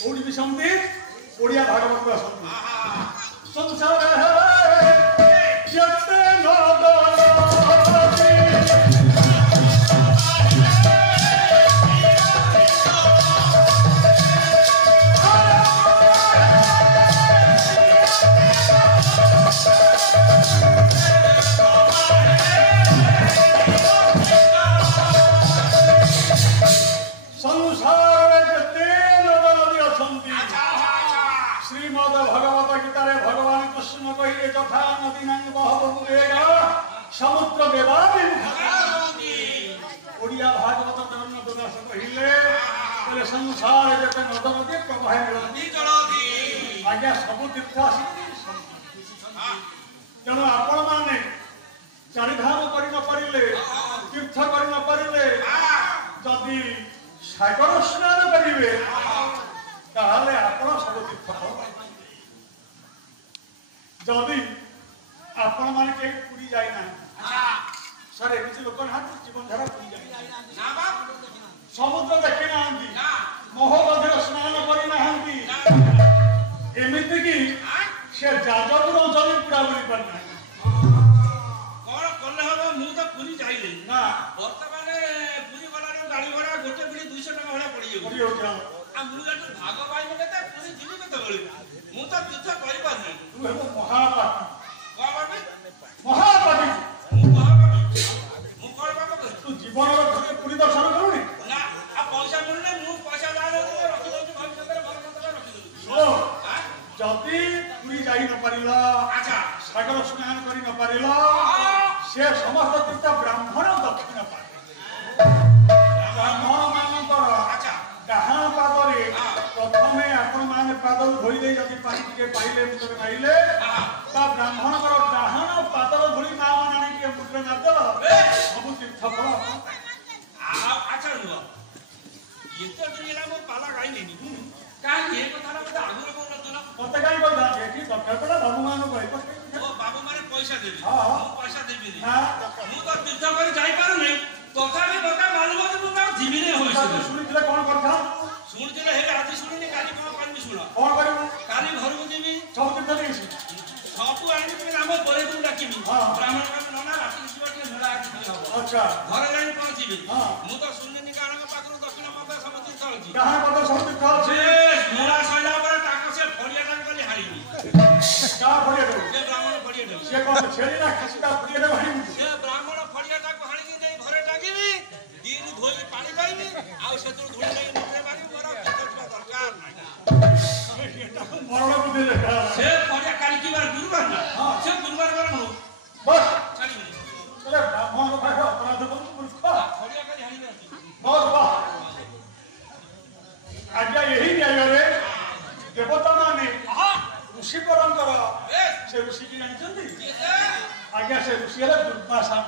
कोड़ी भी समझी ओडिया भागवत में समझी संसार है जते तथा नदी नंग बहबुएगा समुद्र देवादी ओडिया भागवत धर्म प्रकाश कहिले बोले संसार जते नद नदी प्रवाह नदी जलदी आज्ञा सब तीर्थ आसी तेणु आपण माने चारिधाम करि न परिले तीर्थ करि न परिले जदि सागर स्नान करिवे ताहले आपण सब तीर्थ जदि आपण माने के पुरी जाई ना सर एमिति लोक ना जीवन धारा पुरी जाई ना बा समुद्र देखि ना हंदी मोहबधर स्नान करि ना हंदी एमिति की से जाजपुर अंचल पूरा बुली परना कोन कोल्ले हबो मु तो पुरी जाई ले ना वर्तमान पुरी वाला रे गाड़ी भाड़ा गोटे पुरी 200 टका भाड़ा पड़ी हो आ मु लाटू भाग पाई मते त पुरी जिनी कते बळी मु तो तीर्थ करि पार नै तू हेबो महापापी बाबाबी महापापी मु महापापी मु कोन बाबा तू जीवन रो थके पुरी दर्शन करूनी ना आ पैसा मिलने मु पैसा लाले रखि दउची भविष्य रे भर मत रखि दउची ओ जदी पुरी जाई न परिला अच्छा सागर स्नान करि न परिला से समस्त तीर्थ ब्राह्मण दक्षिण पाए ब्राह्मण मानकर अच्छा डाहां पादरे प्रथमे आपण माने पादल धोई दे जदी पानी के पाइले मुद्र माइले ता ब्राह्मण कर डाहां पादल धोई ना माने के मुद्र ना दल सब तीर्थ फल अच्छा नुवा ये तो दुनिया में पाला गाई नहीं का ये कथा ना मते आगुर को न पते गाई को जा कि दक्षिणा बाबू मान को ओ बाबू माने पैसा देबी हां पैसा देबी हां मु तो तीर्थ कर जाई पारु नहीं तथापि बका मालूम है मु का जीवी नहीं होई सुनिले कोन करथा सुनिले हे आज सुनिनी काली कोन करबी सुनो कोन करबो काली घर को जीवी सब तीर्थ देसी सबु आनी पे नाम परे तू डाकिबी ब्राह्मण का नना राती जीवा के मेला आज अच्छा घर जाई पहुंचीबी हां मु तो सुनिनी कारण का पाखरु दक्षिण माता सब तीर्थ होची कहां पता सब तीर्थ होची मेला सइला पर ताको से फड़िया टाक कली हारीबी का फड़िया दो से ब्राह्मण फड़िया दो से कोन छेली ना खसीटा फड़िया दो हारी से ब्राह्मण फड़िया टाक हारी दे घरे टाकीबी दिन धोई पानी पाइबी आ सेतु धुली लई मुठे मारी मोर किछो दरकार नाही मरण को दे से फड़िया काली की बार गुरुवार ना हां से गुरुवार बार नो बस चली चले ब्राह्मण को भाग अपराध को मूर्ख फड़िया काली हारी दे बस वाह आज्ञा यही न्याय रे देवता माने ऋषि परंकर से ऋषि की जानचंदी आज्ञा से ऋषि है दुर्वासा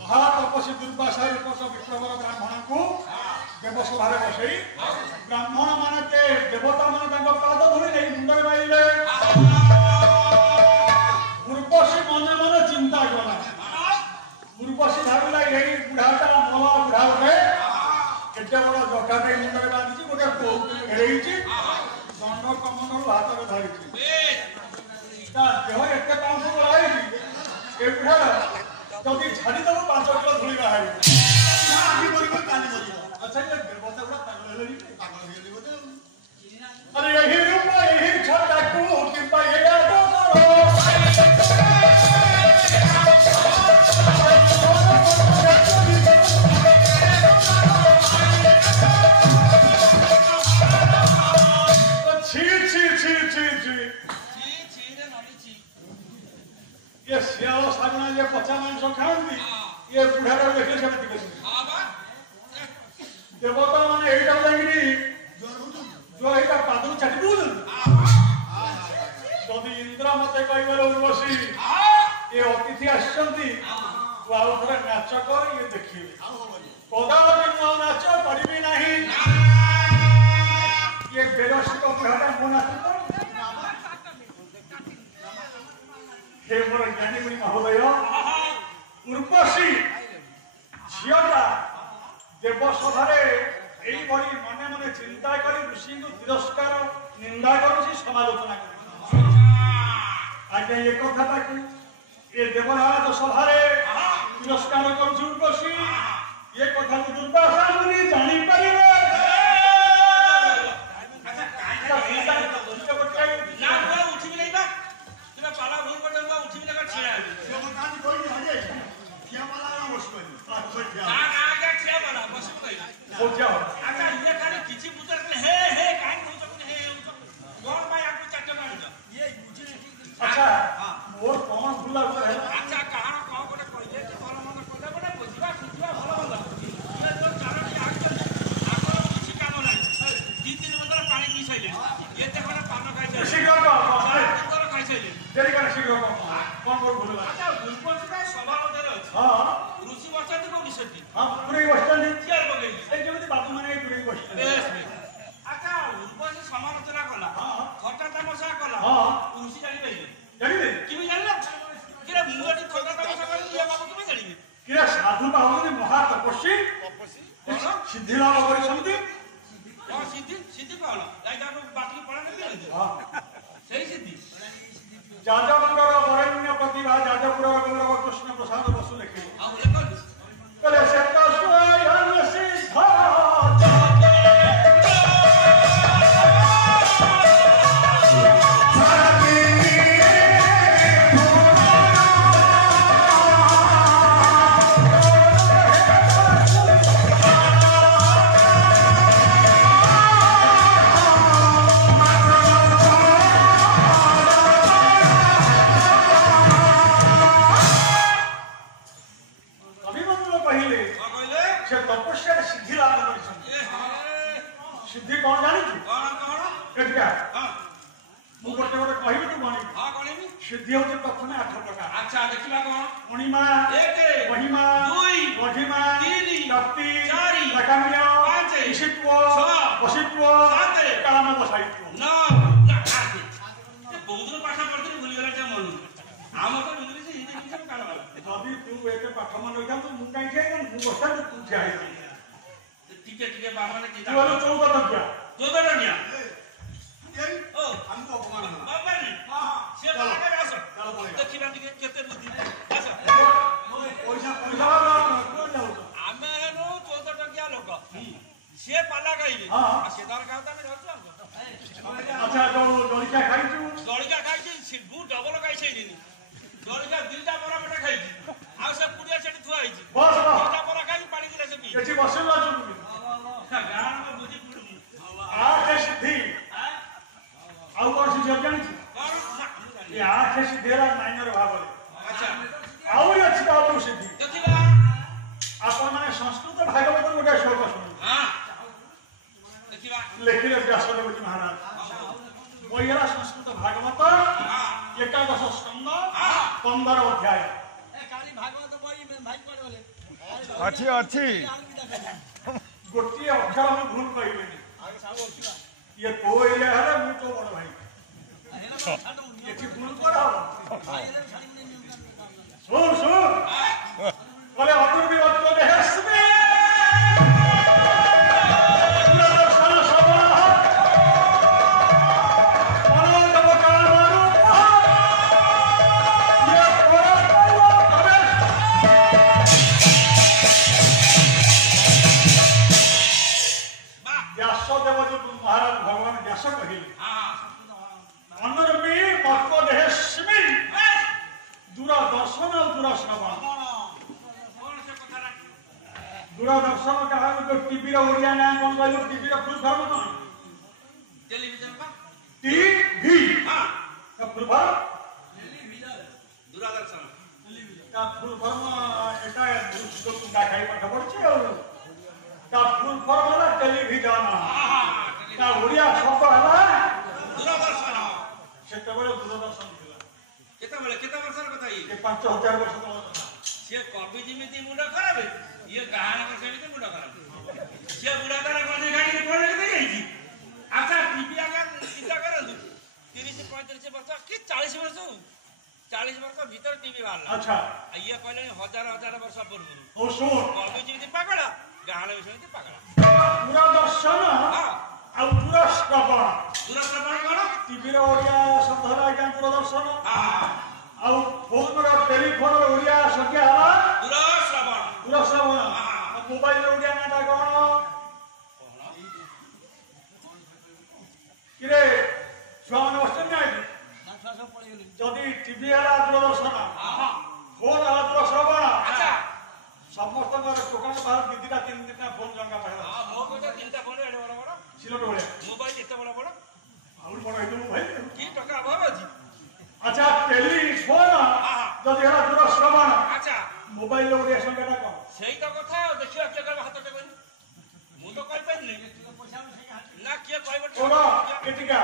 महातपस्वी दुर्वासा रूपस विक्रमर ब्राह्मण को देवसभा रे बसई ब्राह्मण माने के देवता माने तांको पाद धोई नहीं मुंडे माइले उर्वशी मन मन चिंता कला उर्वशी भाबिला एही बुढ़ाटा मोला बुढ़ा उठे केते बड़ जटा रे मुंडे बांधी गोटे को घेरेइची दंड कमंडल हाथ में धरिची ता देह एते पांच बळाई ए बुढ़ा जदि छाड़ी दब 5 किलो धुली बाहर ना आगे बोलिबो काली बोलिबो अच्छा ये देवता बड़ा पागल हेली पागल हेली बोले अरे यही रूप यही छटा को कि पाएगा तो ये सियाल सागना ये पचा मांस खाती ये बुढ़ा देखले से दिखे हां बा देवता माने एटा लागिनी जो एटा पादु छाटी दूल जदि इंद्र मते कहबे उर्वशी ये अतिथि आछंती तू आउ थरे नाच कर ये देखिबे कदापि न नाच करबी नहीं ये बेरसी को बुढ़ाटा मोना हे मोर ज्ञानी मुनि महोदय उर्वशी झियटा देवसभा एई बड़ी मने मने चिंता करी तिरस्कार निंदा करुछि समालोचना करुछि आज्ञा ये कथाटा कि ए देवराज सभारे तिरस्कार करुछि उर्वशी ये कथा को दुर्वासा मुनि जानि परिबे अच्छा मोर कौन भूला हुआ है अच्छा कहां कौन कोटे कहले कि भलो मन कहले कोटे बुझिबा सुझिबा भलो मन ये जो चारोटी आकर किछि काम नाही दी तीन बोतल पानी पी सैले ये ते कोटे पान खाइ छै शीघ्र कह बोतल खाइ सैले देरी कर शीघ्र कह कौन कोन भूला अच्छा गुलपति का स्वभाव देर अछि हां ऋषि वचन को निसति हां पूरे बस्टन चेयर बगै ए जेमति बाबू माने पूरे बस्टन बेस अच्छा उर्वशी समालोचना कला थट्टा तमाशा कला ऋषि जानि पइले जानिबे किबि जानला किरा मुंगटी थट्टा तमाशा कले ये बाबू तुमे जानिबे किरा साधु बाबू महा तपस्वी सिद्धि लाभ करिसंती हां सिद्धि सिद्धि कहला जाई जाको बाटली पड़ा ने हां सही सिद्धि जाजपुर वरेण्य प्रतिभा जाजपुर गौरव कृष्ण प्रसाद बसु लिखे हां देखो कले से का स्वयं सिद्ध सिद्धि कौन जानी सिद्धि हूँ प्रथम 8 प्रकार अच्छा देखा कौन अणिमा एक महिमा दुई मझिमा तीन शक्ति चारि लकाम्य पांच ईशित्व छह वशित्व सात काम बसाइत्व नौ बहुत पाठ पढ़ते भूली गला मन आम तो भूली से हिंदी सब कान वाला जदि तू एते पाठ मन रखा तो मु काई जाय मु बस्ता तू जाय टिके टिके बाबा ने तू वाला 14 टकिया ओ हमको अपमान बाबा ने हां से लगा आस देखिबा टिके केते बुद्धि आस पैसा पैसा को जाऊ आमे हेनो 14 टकिया लोक से पाला गाइबे आ से दर गाता में रहछ अच्छा तो जलिका खाइछु जलिका खाइछि सिबु डबल खाइछि दिन जलिका दिलटा बरा बेटा खाइछि आ से पुडिया सेठी थुआ आइछि बस दिलटा बरा खाइ पानी दिले से पी एठी बसला छु गान को बुद्धि पुडु आठ सिद्धि आउ कौन सी जब जानी ये आठ सिद्धेरा माइनर भाव अच्छा आउरी अच्छी आउ सिद्धि देखिबा आपण माने संस्कृत भागवत गोटे श्लोक सुन हां देखिबा लेखिले व्यासदेव महाराज मोयरा संस्कृत भागवत एकादश स्कंद 15 अध्याय ए खाली भागवत बई भाई पढ़ बोले अच्छी अच्छी गोटी अक्षर हम भूल कहिबेनी ये तो एरिया है मु तो बड़ भाई ये ठीक भूल करा सुन सुन बोले अतुर भी अतुर है हसबे महाराज भगवान व्यास कहिले अनुरमी भक्त देहस्मि दूरदर्शन और दूरश्रवण दूरदर्शन कहा जो टीवी रे ओडिया ना कोन कहलो टीवी रे फुल फॉर्म कोन टेलीविजन का टीवी हां का फुल फॉर्म टेलीविजन दूरदर्शन का फुल फॉर्म एटा जो तुम खाई पाठ पढ़छि और का फुल फॉर्म वाला टेलीविजन का ओडिया शब्द है दूरदर्शन सेतबेले दूरदर्शन थिला केते वर्षर କଥା ये 5000 वर्ष तक से कवि जिमिति मुंड खराब ये गाना कर सेमिति मुंड खराब से बुढ़ा तारा गने गाड़ी कोन के जाईची अच्छा टीवी आगा चिंता करंतु 30 35 वर्ष कि 40 वर्ष 40 वर्ष भीतर टीवी बाहरला अच्छा ये कहले हजार वर्ष पूर्व ओ सुन कवि जिमिति पागला गाना भी सेमिति पागला दूरदर्शन आ दूरश्रवण ଦୂରଶ୍ରବଣ କଣ? ଟିଭିର ଓଡ଼ିଆ ଶବ୍ଦ ହେଲା ଆଜ୍ଞା ଦୂରଦର୍ଶନ। ଆଉ ଫୋନର ଟେଲିଫୋନର ଓଡ଼ିଆ ସଂଖ୍ୟା ହେଲା ଦୂରଶ୍ରବଣ। ଦୂରଶ୍ରବଣ। ମୋବାଇଲର ଓଡ଼ିଆ ନାଁଟା କଣ? କିରେ ଛୁଆମାନେ ବସିଛନ୍ତି ନା ଏଠି? ଯଦି ଟିଭି ହେଲା ଦୂରଦର୍ଶନ, ଫୋନ ହେଲା ଦୂରଶ୍ରବଣ, ସମସ୍ତଙ୍କର ଦୋକାନ ବାହାର ଦିଦିଟା ତିନିଟା ଫୋନ ଜଣକା ପାଖରେ ମୋ କଥା ତିନିଟା ଫୋନ ଏଡେ ବଡ ବଡ ସିଲଟ ଭଳିଆ ମୋବାଇଲ ଏତେ ବଡ ବଡ ଆହୁରି ବଡ ହେଇଥିବ ମୋବାଇଲ। କି ଟଙ୍କା ଅଭାବ ଅଛି? ଆଚ୍ଛା ଟେଲିଫୋନ ଯଦି ହେଲା ଦୂରଶ୍ରବଣ, ଆଚ୍ଛା ମୋବାଇଲର ଓଡ଼ିଆ ସଂଖ୍ୟାଟା କଣ? ସେଇ ତ କଥା ଆଉ ଦେଖିବା କିଏ କହିବ ହାତ ଟେକନି। ମୁଁ ତ କହିପାରିନି ନା କିଏ କହିବ କଣ କେଟିକା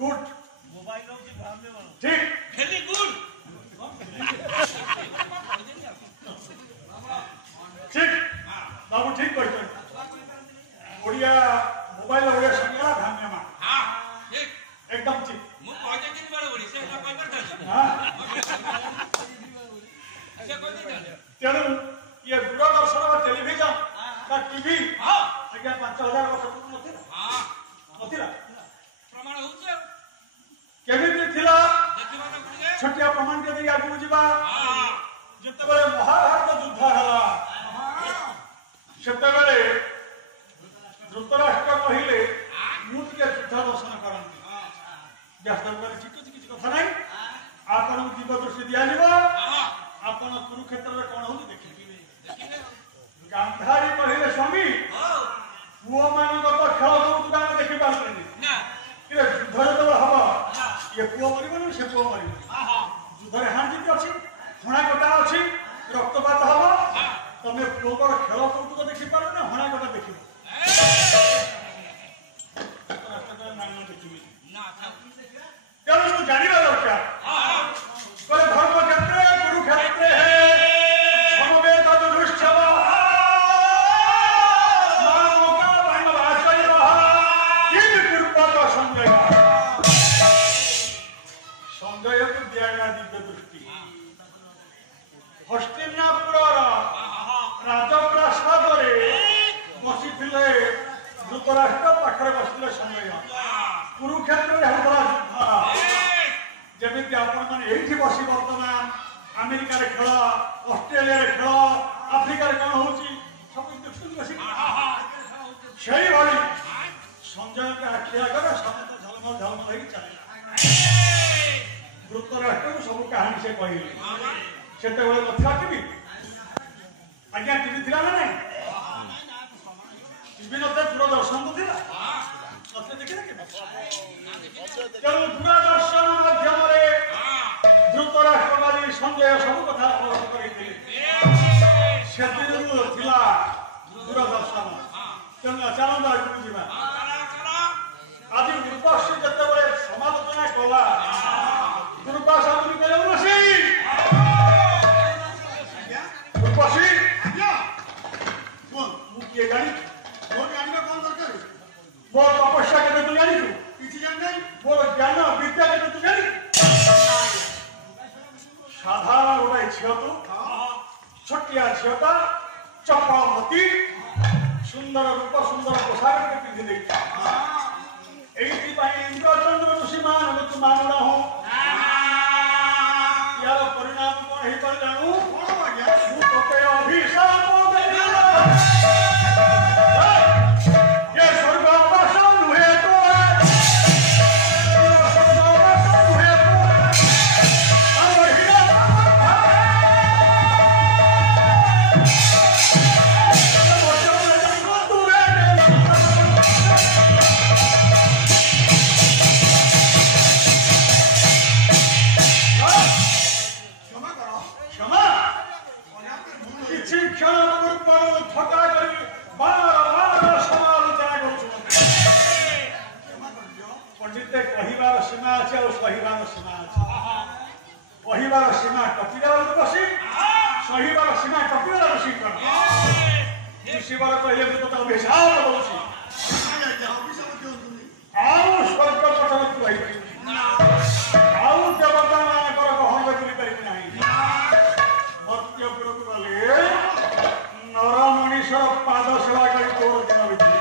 ଗୁଡ ଠିକ ଭେରି ଗୁଡ ଠିକ ବାବୁ ଠିକ କହିଛନ୍ତି। ଓଡ଼ିଆ ମୋବାଇଲ ଓଡ଼ିଆ ସଂଖ୍ୟା ଧାନ୍ୟମାନ एकदम ठीक। ମୁଁ କହିଦେଇଥିଲି ବଡ଼ ବଡ଼ି ସେ କହିପାରିଥାନ୍ତି ସେ କହିଦେଇଥାନ୍ତି। ତେଣୁ ଇଏ ଦୂରଦର୍ଶନ ବା ଟେଲିଭିଜନ ବା ଟିଭି ଆଜ୍ଞା 5000 ବର୍ଷ ପୂର୍ବରୁ ନଥିଲା ନଥିଲା। ପ୍ରମାଣ ହଉଛି ଆଉ କେମିତି ଥିଲା ଦେଖିବା ତ ଟିକେ ଛୋଟିଆ ପ୍ରମାଣ ଦେଇ ଆଗକୁ ଯିବା। ଯେତେବେଳେ ମହାଭାରତ ଯୁଦ୍ଧ ହେଲା ସେତେବେଳେ ଧୃତରାଷ୍ଟ୍ର କହିଲେ ମୁଁ ଟିକେ ଯୁଦ୍ଧ ଦର୍ଶନ କରନ୍ତି। ଠିକ ଅଛି କିଛି କଥା ନାହିଁ, ଆପଣଙ୍କୁ ଦିଗ ଦୃଷ୍ଟି ଦିଆଯିବ, ଆପଣ କୁରୁକ୍ଷେତ୍ରରେ କଣ ହଉଛି ଦେଖିବେ। ଗାନ୍ଧାରୀ କହିଲେ ସ୍ୱାମୀ ପୁଅ ମାନଙ୍କର ତ ଖେଳ କୌତୁକ ଆମେ ଦେଖିପାରିଲୁନି, କିନ୍ତୁ ଯୁଦ୍ଧ ଯେତେବେଳେ ହବ ଇଏ ପୁଅ ମରିବନି ସେ ପୁଅ ମରିବ। ଯୁଦ୍ଧରେ ହାଣ ଜିତି ଅଛି, ହଣା କଟା ଅଛି, ରକ୍ତପାତ ହବ, ତମେ ପୁଅଙ୍କର ଖେଳ କୌତୁକ ଦେଖିପାର ନା ହଣା କଟା ଦେଖିବ। ତେଣୁ ମୁଁ ଜାଣିବା ଦରକାର ଧର୍ମକ୍ଷେତ୍ରେ କୁରୁକ୍ଷେତ୍ରେ ସମବେତ ଯୁଧିଷ୍ଠିର ସଞ୍ଜୟକୁ ଦିଆଗଲା ଦିବ୍ୟ ଦୃଷ୍ଟି। ହସ୍ତିନାପୁରର ରାଜପ୍ରାସାଦରେ ବସିଥିଲେ ଧୃତରାଷ୍ଟ୍ର, ପାଖରେ ବସିଥିଲେ ସଞ୍ଜୟ। କୁରୁକ୍ଷେତ୍ରରେ ହେଉଥିଲା ଯୁଦ୍ଧ। ଯେମିତି ଆପଣମାନେ ଏଇଠି ବସି ବର୍ତ୍ତମାନ ଆମେରିକାରେ ଖେଳ, ଅଷ୍ଟ୍ରେଲିଆରେ ଖେଳ, ଆଫ୍ରିକାରେ କଣ ହଉଛି ସବୁ ଦେଖୁଛନ୍ତି ବସି, ସେଇଭଳି ସଞ୍ଜୟଙ୍କ ଆଖି ଆଗରେ ସମସ୍ତେ ଝଲମଲ ଝଲମଲ ହେଇକି ଚାଲିଲା। ଧୃତରାଷ୍ଟ୍ରକୁ ସବୁ କାହାଣୀ ସେ କହିଲେ। ସେତେବେଳେ ନଥିଲା ଟିଭି ଆଜ୍ଞା, ଟିଭି ଥିଲା ନା ନାଇଁ? ଟିଭି ନଥିଲା, ଦୂରଦର୍ଶନ ତ ଥିଲା। ତେଣୁ ଦୂରଦର୍ଶନ ମାଧ୍ୟମରେ ଧୃତରାଷ୍ଟ୍ରବାଦୀ ସଞ୍ଜୟ ସବୁ କଥା ଅବଗତ କରିଥିଲେ। ସେଦିନରୁ ଥିଲା ଦୂରଦର୍ଶନ। ତେଣୁ ଚାଲନ୍ତୁ ଆଗକୁ ଯିବା। ଆଜି ଉର୍ବଶୀ ଯେତେବେଳେ ସମାଲୋଚନା କଲା ଦୁର୍ବାସା ବୋଲି କହିଲେ ଉର୍ବଶୀ ମୁଁ କିଏ ଜାଣିଛୁ? ମୋର ଜାଣିବା କଣ ଦରକାର? ମୋ ତପସ୍ୟା କେବେ ତୁ ଜାଣିଛୁ? କିଛି ଜାଣିନାହିଁ। ମୋର ଜ୍ଞାନ ବିଦ୍ୟା କେବେ ତୁ ଜାଣିଛୁ? ସାଧାରଣ ଗୋଟେ ଝିଅ ତୁ, ଛୋଟିଆ ଝିଅଟା, ଚପଳମତି, ସୁନ୍ଦର ରୂପ ସୁନ୍ଦର ପୋଷାକ ପିନ୍ଧି ଦେଇଛୁ। ଏଇଥିପାଇଁ ଇନ୍ଦ୍ରଚନ୍ଦ୍ର ଋଷିମାନଙ୍କୁ ତୁ ମାନୁନାହୁଁ। ୟାର ପରିଣାମ କଣ ହେଇପାରେ ଜାଣୁ? ମୁଁ ତତେ ଅଭିଶାପ ଦେଲି। କହିବାର ସୀମା ଟପିଗଲା ବସି, ସହିବାର ସୀମା ଟପିଗଲା ଋଷି। ଋଷିବାର କହିଲେ ମୁଁ ତତେ ଅଭିଶାପ ଦଉଛି, ଆଉ ସ୍ୱର୍ଗ ପଥରେ ତୁ ରହିପାରିବି, ଆଉ ଦେବତା ମାନଙ୍କର ଗହଣ କରିପାରିବି ନାହିଁ। ମର୍ତ୍ତ୍ୟପୁରକୁ ଗଲେ ନର ମଣିଷର ପାଦ ସେବା କରି ତୋର ଦିନ ବିତିବ।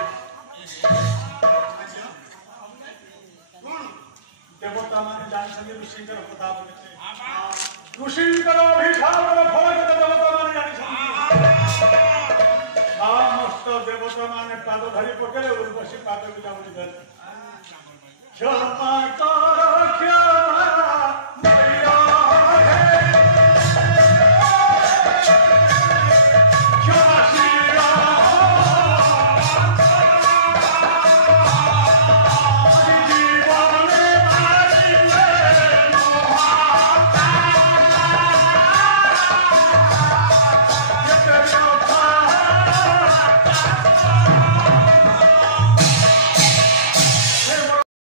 देवता माने जानी ऋषिंकर कथा बोले ऋषिंकर अभिशापर फल देवता माने जानी समस्त देवता माने पाद धरी पकेले उर्वशी पाद बिना बोली क्षमा कर